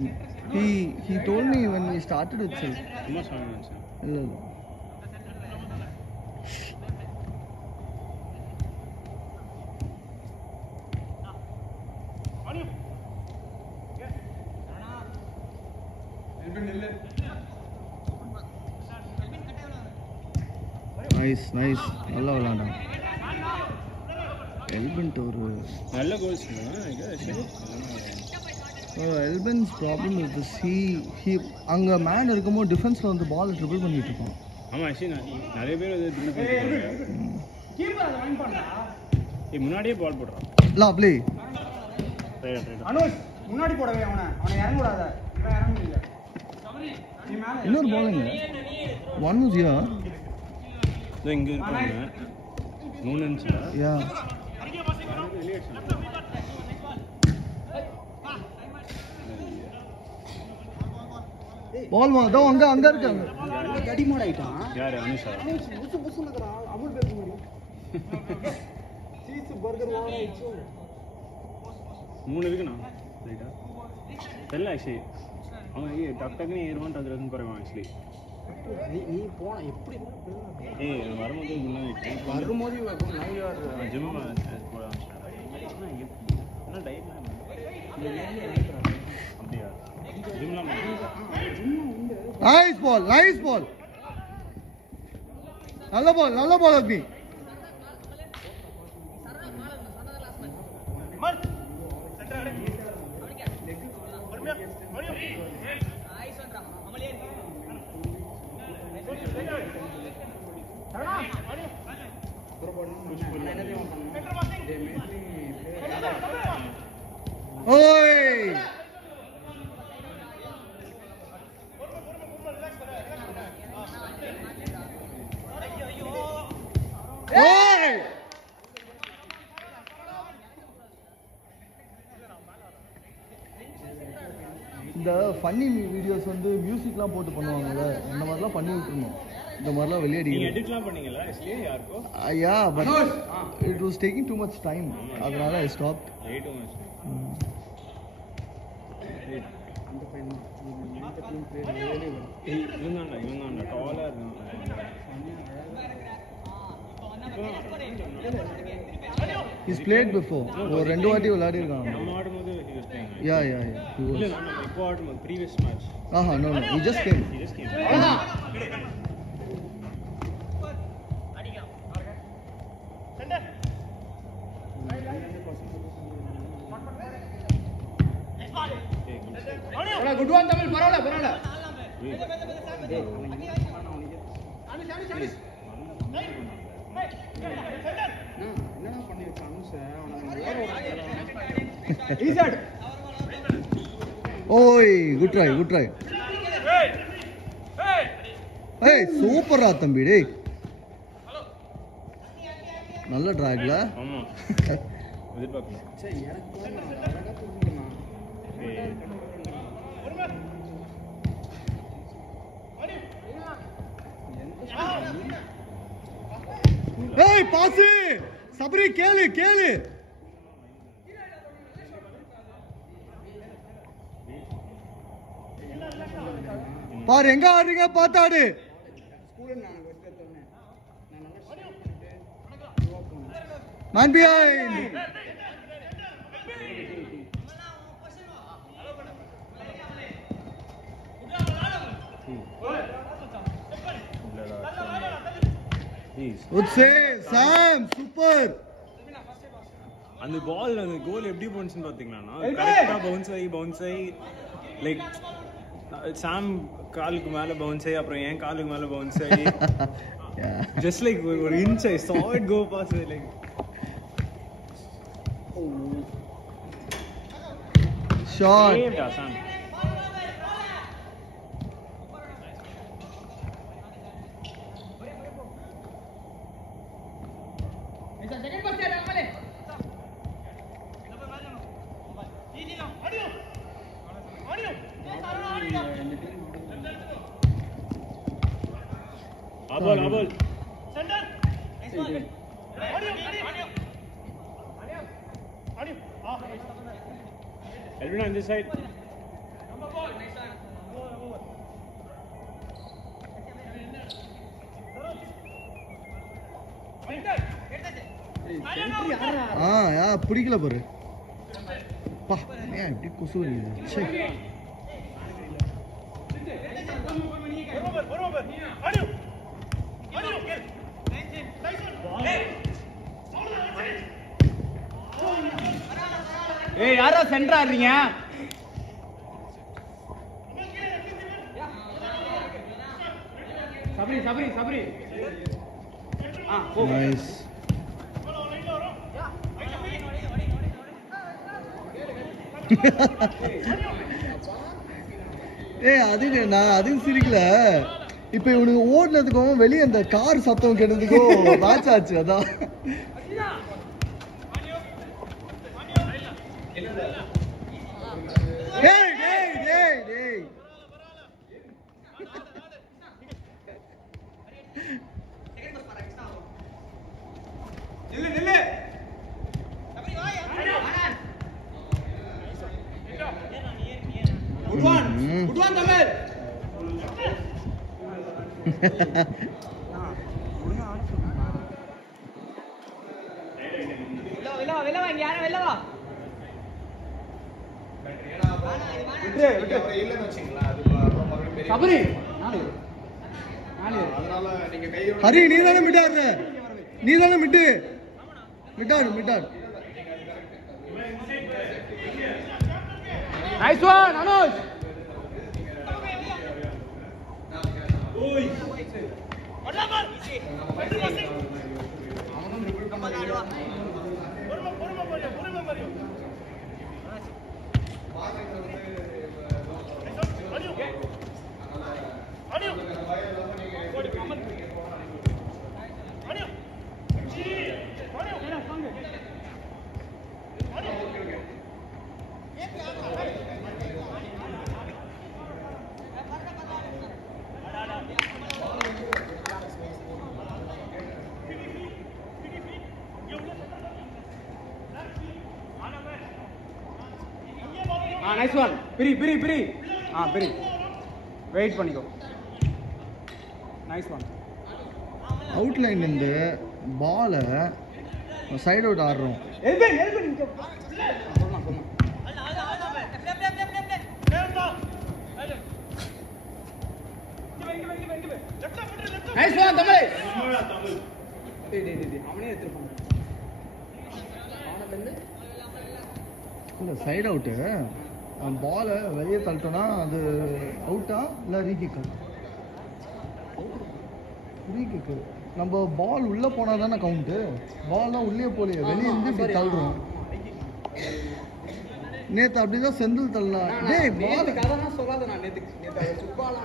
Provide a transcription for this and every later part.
He told me when we started itself. சும்மா சொன்னேன் sir. இல்ல. Nice. நல்லா விளையாண்டான். எல்பன் ஒரு நல்ல கோல்ஸ் எல்பன்ஸ் ப்ராப்ளம் இஸ் திஸ் he அங்க மேன் இருக்கும்போது டிஃபென்ஸ்ல வந்து பால் ட்ரிபிள் பண்ணிட்டு இருப்பான். ஆமா ஆக்சுவலி நிறைய பேர் அது ட்ரிபிள் பண்ணிட்டாங்க. கீப்பர் அத வாங்கி பண்ணா முன்னாடியே பால் போடுறான். லா ப்ளே அனுஷ் முன்னாடி போடவே அவனை இறங்க கூடாத. இவன் இறங்க இல்ல. இன்னொரு பாலுங்க. One was here. இதோ இங்க இருக்காங்க. 3 நிமிஷம். யா. பால் வா தோ அங்க இருக்காங்க. கடி மோட் ஆயிட்டான். யார் அனுஷா? புசு நக்கறா. அமுல் பேக் மாதிரி. சீஸ் பர்கர் வாங்கிச்சு. 3 இருக்குண்ணா. ரைட்டா? தெரியல ஆக்சுவலி. அவன் டக்குன்னு ஏறுவான் அதுலன்னு போறான் ஆக்சுவலி. நீ போன எப்படி வரும்போது முன்னாடி வரும்போது ஜிம் போறான். என்ன டயட் அப்படியா? ஜிம்லாம் நைஸ் பால். நல்ல பால் அக்னி. ஓய் இந்த ஃபன்னி வீடியோஸ் வந்து மியூசிக்லாம் போட்டு பண்ணுவாங்கல்ல, இந்த மாதிரிலாம் பண்ணி விட்டுருணும். இந்த மாதிரிலாம் வெளியடி எடிட்லாம் பண்ணீங்களா ஆக்சுவலி யாருக்கோ? Yeah but it was taking too much time. அதனால ஐ ஸ்டாப். அந்த பையன் இவன் டாலா இருந்தான். He's played before. ஒரு ரெண்டு வாட்டி விளையாடி இருக்காங்க. நம்ம ஆடும்போது he was playing. Yeah. He was. இல்ல நம்ம இப்போ ஆடும்போது previous match. No. He just came. Good one Tamil பரவாயில்ல. என்னடா பண்ணிருக்கான் அனுஷ் அவன ஓய் குட் ட்ரை. ஏய் சூப்பரா தம்பி டேய். நல்ல டிராக்ல. ஆமா. எதிர்பார்க்கல. சே எனக்கு அழகா புரிஞ்சுக்கணும். ஏய் பாஸ் சபரி கேளு. பாரு எங்க ஆடுறீங்க பாத்தாடு. Man behind. Good save, Sam. Super. அந்த பால் அந்த கோல் எப்படி போனுச்சுன்னு பாத்தீங்களா? கரெக்ட்டா பவுன்ஸ் ஆகி லைக் சாம் காலுக்கு மேல பவுன்ஸ் ஆகி அப்புறம் என் காலுக்கு மேல பவுன்ஸ் ஆகி just like ஒரு inch I saw it go past like shot. saved Sam. Abol. Center. Elvin on this side. பிடிக்கல பாரு பா ஏன் இப்படி கொசு வருது சே ஏய் யாரோ சென்டர் ஆடுறீங்க சபரி நைஸ் ஏய் அதுக்கு நான் அதுக்கு சிரிக்கல இப்ப இவனுக்கு ஓடுனதுக்கும் வெளியே அந்த கார் சத்தம் கேட்டதுக்கும் மேட்ச் ஆச்சு அதான் டேய் டேய் டேய் டேய் நில்லு குட்வான் தமிழ் வெளில வா இங்க யாரோ வெளில வா சபரி ஹரி நீ தானே மிட்டாரு நீ தானே மிட்டாடு nice one Anush nice one பிரி வெயிட் பண்ணிக்கோ நைஸ் ஒன் அவுட்லைன் இருந்து பாலை சைடு அவுட் ஆடுறோம் நைஸ் ஒன் தமிழ் அவனே எடுத்துப்பான் இல்லை சைடு அவுட்டு பாலை வெளியே தள்ளிட்டோன்னா அது அவுட்டா இல்லை ரீகிக்கு நம்ம பால் உள்ளே போனால் தானே கவுண்ட்டு பால்லாம் உள்ளே போலையே வெளியே இருந்து இப்படி தள்ளுறோம் நேற்று அப்படிதான் செந்தில் தள்ளலாம் டேய் பால் கதனா சொல்லாத நான் நேத்து ஃபுட்பால்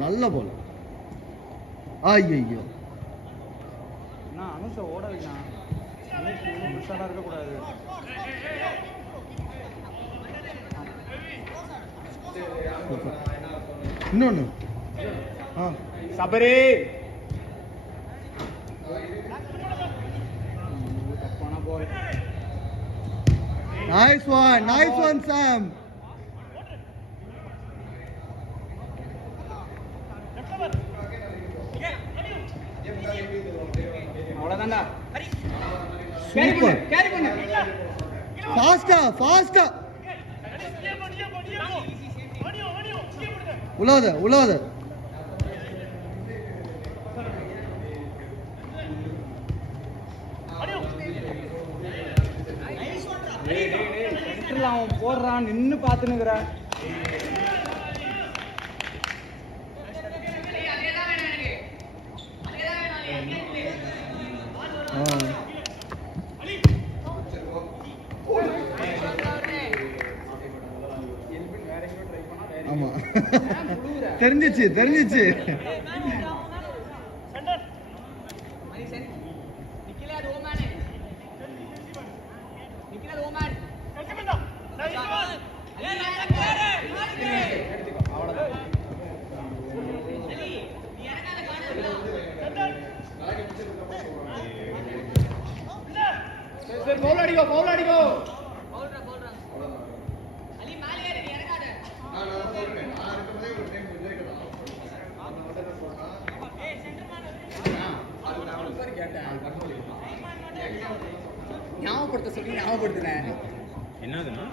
நல்ல பால் ஐயோ நான் அனுஷ ஓட வைக்கலாம் உஷாரா இருக்க கூடாது இன்னொன்னு சபரி நைஸ் ஒன் சாம் அவ்வளவுதான்டா சூப்பர் கேரி பண்ணு ஃபாஸ்டா உலாத சென்டர்ல அவன் போடுறான் நின்னு பாத்துனுக்குற ஆமா தெரிஞ்சிச்சு பவுல் அடிக்கோ ஞாபகப்படுத்த சொல்லி ஞாபகப்படுத்தினேன். என்னதுன்னா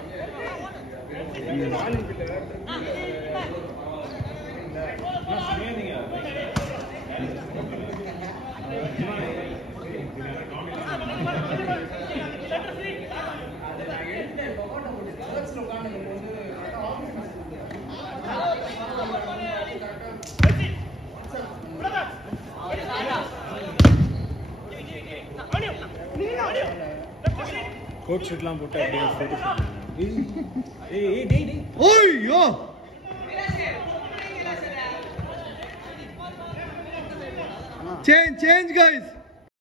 கோட் ஷூட்லாம் போட்டு அப்படியே போட்டோ ஓய்யோ சேஞ்ச் guys